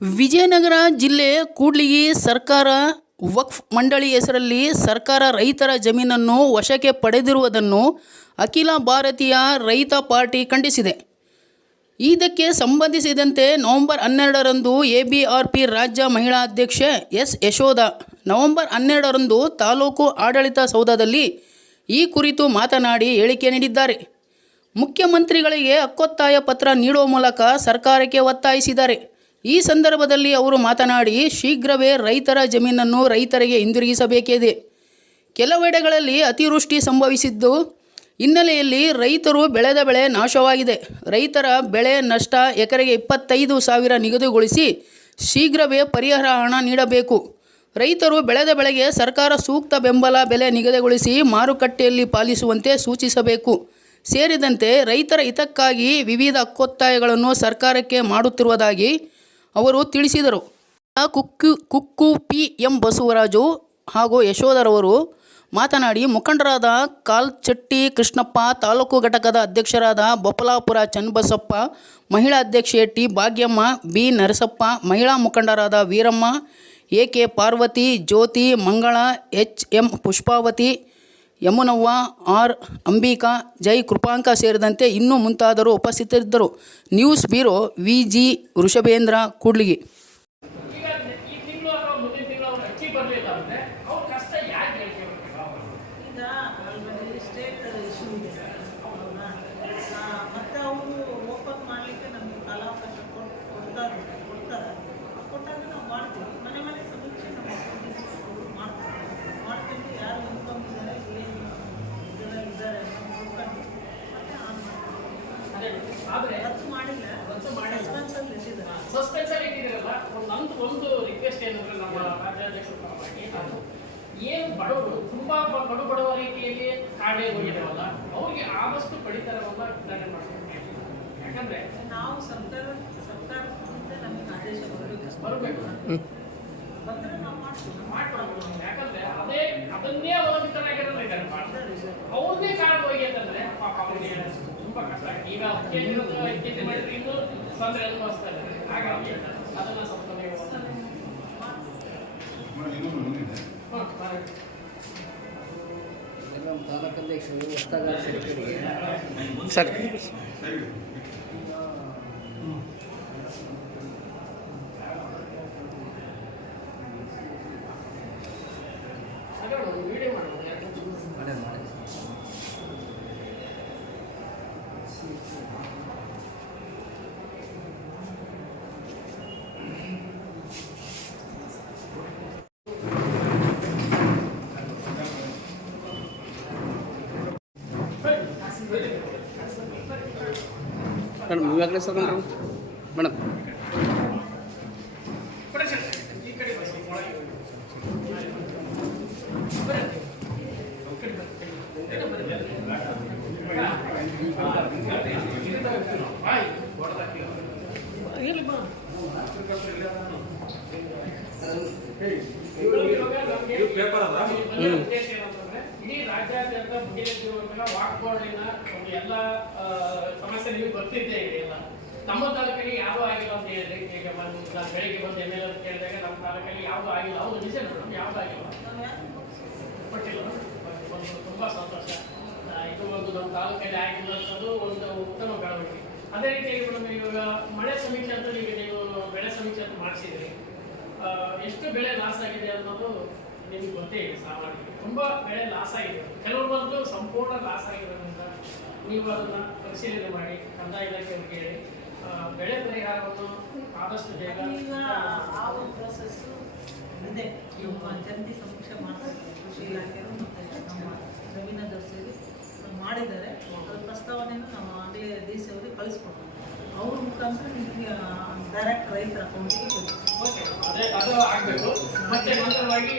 ವಿಜಯನಗರ ಜಿಲ್ಲೆ ಕೂಡ್ಲಿಗಿ ಸರ್ಕಾರ ವಕ್ಫ್ ಮಂಡಳಿ ಹೆಸರಲ್ಲಿ ಸರ್ಕಾರ ರೈತರ ಜಮೀನನ್ನು ವಶಕ್ಕೆ ಪಡೆದಿರುವುದನ್ನು ಅಖಿಲ ಭಾರತೀಯ ರೈತ ಪಾರ್ಟಿ ಖಂಡಿಸಿದೆ. ಇದಕ್ಕೆ ಸಂಬಂಧಿಸಿದಂತೆ ನವೆಂಬರ್ 12ರಂದು ಎಬಿಆರ್ಪಿ ರಾಜ್ಯ ಮಹಿಳಾ ಅಧ್ಯಕ್ಷೆ ಎಸ್ ಯಶೋಧ ನವೆಂಬರ್ 12ರಂದು ತಾಲೂಕು ಆಡಳಿತ ಸೌಧದಲ್ಲಿ ಈ ಕುರಿತು ಮಾತನಾಡಿ ಹೇಳಿಕೆ ನೀಡಿದ್ದಾರೆ. ಮುಖ್ಯಮಂತ್ರಿಗಳಿಗೆ ಹಕ್ಕೊತ್ತಾಯ ಪತ್ರ ನೀಡುವ ಮೂಲಕ ಸರ್ಕಾರಕ್ಕೆ ಒತ್ತಾಯಿಸಿದ್ದಾರೆ. ಈ ಸಂದರ್ಭದಲ್ಲಿ ಅವರು ಮಾತನಾಡಿ, ಶೀಘ್ರವೇ ರೈತರ ಜಮೀನನ್ನು ರೈತರಿಗೆ ಹಿಂದಿರುಗಿಸಬೇಕಿದೆ. ಕೆಲವೆಡೆಗಳಲ್ಲಿ ಅತಿವೃಷ್ಟಿ ಸಂಭವಿಸಿದ್ದು ಹಿನ್ನೆಲೆಯಲ್ಲಿ ರೈತರು ಬೆಳೆದ ಬೆಳೆ ನಾಶವಾಗಿದೆ. ರೈತರ ಬೆಳೆ ನಷ್ಟ ಎಕರೆಗೆ 25,000 ನಿಗದಿಗೊಳಿಸಿ ಶೀಘ್ರವೇ ಪರಿಹಾರ ಹಣ ನೀಡಬೇಕು. ರೈತರು ಬೆಳೆದ ಬೆಳೆಗೆ ಸರ್ಕಾರ ಸೂಕ್ತ ಬೆಂಬಲ ಬೆಲೆ ನಿಗದಿಗೊಳಿಸಿ ಮಾರುಕಟ್ಟೆಯಲ್ಲಿ ಪಾಲಿಸುವಂತೆ ಸೂಚಿಸಬೇಕು ಸೇರಿದಂತೆ ರೈತರ ಹಿತಕ್ಕಾಗಿ ವಿವಿಧ ಹಕ್ಕೊತ್ತಾಯಗಳನ್ನು ಸರ್ಕಾರಕ್ಕೆ ಮಾಡುತ್ತಿರುವುದಾಗಿ ಅವರು ತಿಳಿಸಿದರು. ಕುಕ್ಕು ಪಿ ಎಂ ಬಸವರಾಜು ಹಾಗೂ ಯಶೋಧರವರು ಮಾತನಾಡಿ, ಮುಖಂಡರಾದ ಕಾಲ್ಚಟ್ಟಿ ಕೃಷ್ಣಪ್ಪ, ತಾಲೂಕು ಘಟಕದ ಅಧ್ಯಕ್ಷರಾದ ಬೊಪ್ಪಲಾಪುರ ಚನ್ನಬಸಪ್ಪ, ಮಹಿಳಾ ಅಧ್ಯಕ್ಷೆ ಟಿ ಭಾಗ್ಯಮ್ಮ, ಬಿ ನರಸಪ್ಪ, ಮಹಿಳಾ ಮುಖಂಡರಾದ Veeramma, A K Parvathi, Jyothi, Mangala, H M Pushpavathi, Yamunavva, R Ambika, Jai Kripanka ಸೇರಿದಂತೆ ಇನ್ನೂ ಮುಂತಾದವರು ಉಪಸ್ಥಿತರಿದ್ದರು. News bureau V G Vrushabhendra, Kudligi. ಸಸ್ಪೆನ್ಸಲ್ಲಿ ಇಟ್ಟಿದ್ದೀರಲ್ಲ, ಒಂದು ರಿಕ್ವೆಸ್ಟ್ ಏನಂದ್ರೆ ನಮ್ಮ ರಾಜ್ಯಾಧ್ಯಕ್ಷರ ಪರವಾಗಿ ಏನು ಬಡವರು ತುಂಬಾ ಬಡವ ರೀತಿಯಲ್ಲಿ ಕಾಡೇ ಹೋಗಿದಾರಲ್ಲ ಅವ್ರಿಗೆ ಆದಷ್ಟು ಪಡಿತರವನ್ನ ವಿತರಣೆ ಮಾಡಬೇಕು. ಯಾಕಂದ್ರೆ ನಾವು ಸರ್ಕಾರ ನಮಗೆ ಆದೇಶ ಬರಬೇಕು ಬಂದ್ರೆ ನಾವು ಮಾಡ್ತೀವಿ. ಯಾಕಂದ್ರೆ ಅದನ್ನೇ ಅವಲಂಬಿತರಾಗಿರೋದು ಅವ್ರನ್ನೇ ಕಾಡು ಹೋಗಿ ಅಂತಂದ್ರೆ ಪಾಪ ಅವ್ರಿಗೆ ತುಂಬಾ ಕಷ್ಟ. ಈಗ 5 ಕೆಜಿ ಮಾಡಿದ್ರೆ ಇನ್ನೂ ತೊಂದರೆ ಅನುಭವಿಸ್ತಾ ಇದ್ದಾರೆ. ಹಾಗಾಗಿ ಅದನ್ನ ಸ್ವಲ್ಪ ಸರ್ ವಿಡಿಯೋ ಮಾಡೋದು ಮೇಡಮ್, ಇವಾಗಲೇ ಸರ್ ಮೇಡಮ್ ಇಡೀ ರಾಜ್ಯಾದ್ಯಂತ ಮುಖ್ಯಮಂತ್ರಿಗಳ ವಾಕ್ಬೋರ್ಡಿನ ಎಲ್ಲ ಸಮಸ್ಯೆ ನೀವು ಗೊತ್ತಿದ್ದೇ ಇದೆಯಲ್ಲ. ನಮ್ಮ ತಾಲೂಕಲ್ಲಿ ಯಾವುದೂ ಆಗಿಲ್ಲ ಅಂತ ಹೇಳಿದ್ರೆ, ಈಗ ನಾನು ಬೆಳಿಗ್ಗೆ ಬಂದು MLA ಕೇಳಿದಾಗ ನಮ್ಮ ತಾಲೂಕಲ್ಲಿ ಯಾವುದೂ ಆಗಿಲ್ಲ. ಹೌದು, ನಿಜ ಮೇಡಮ್, ಯಾವುದೂ ಆಗಿಲ್ಲ, ಕೊಟ್ಟಿಲ್ಲ. ಒಂದು ತುಂಬ ಸಂತೋಷ. ಇದು ಒಂದು ನಮ್ಮ ತಾಲೂಕಲ್ಲಿ ಆಗಿಲ್ಲ ಅನ್ನೋದು ಒಂದು ಉತ್ತಮ ಬೆಳವಣಿಗೆ. ಅದೇ ರೀತಿಯಾಗಿ ಮೇಡಮ್, ಇವಾಗ ಮಳೆ ಸಮೀಕ್ಷೆ ಅಂತ ನೀವು ಬೆಳೆ ಸಮೀಕ್ಷೆ ಅಂತ ಮಾಡಿಸಿದ್ರಿ. ಎಷ್ಟು ಬೆಳೆ ಲಾಸ್ ಆಗಿದೆ ಅನ್ನೋದು ನಿಮ್ಗೆ ಗೊತ್ತೇ ಇದೆ. ಸಾಮಾನ್ಯ ತುಂಬಾ ಬೆಳೆ ಲಾಸ್ ಆಗಿದೆ. ಕೆಲವೊಂದು ಸಂಪೂರ್ಣ ಲಾಸ್ ಆಗಿರೋದ್ರಿಂದ ನೀವು ಅದನ್ನ ಪರಿಶೀಲನೆ ಮಾಡಿ ಕಂದಾಯ ಇಲಾಖೆಯವ್ರಿಗೆ ಹೇಳಿ ಬೆಳೆ ಪರಿಹಾರವನ್ನು ಆದಷ್ಟು ಬೇಗ. ಈಗ ಆ ಒಂದು ಪ್ರೋಸೆಸ್ ಇದೆ. ಜಂಟಿ ಸಮೀಕ್ಷೆ ಮಾಡ್ತಾರೆ ಕೃಷಿ ಇಲಾಖೆಯವರು ಮತ್ತು ನಮ್ಮ ಜಮೀನು ದರ್ಶಿಗೆ ಮಾಡಿದ್ದಾರೆ. ಅದರ ಪ್ರಸ್ತಾವನೆಯನ್ನು ನಾವು ಆಗಲೇ DC ಅವರಿಗೆ ಕಳಿಸ್ಕೊಡ್ತೀವಿ. ಅವ್ರ ಮುಖಾಂತರ ನಿಮಗೆ ಡೈರೆಕ್ಟ್ ರೈತರ ಅಕೌಂಟಿಗೆ ಓಕೆ, ಅದು ಆಗಬೇಕು. ಮತ್ತೆ ನಂತರವಾಗಿ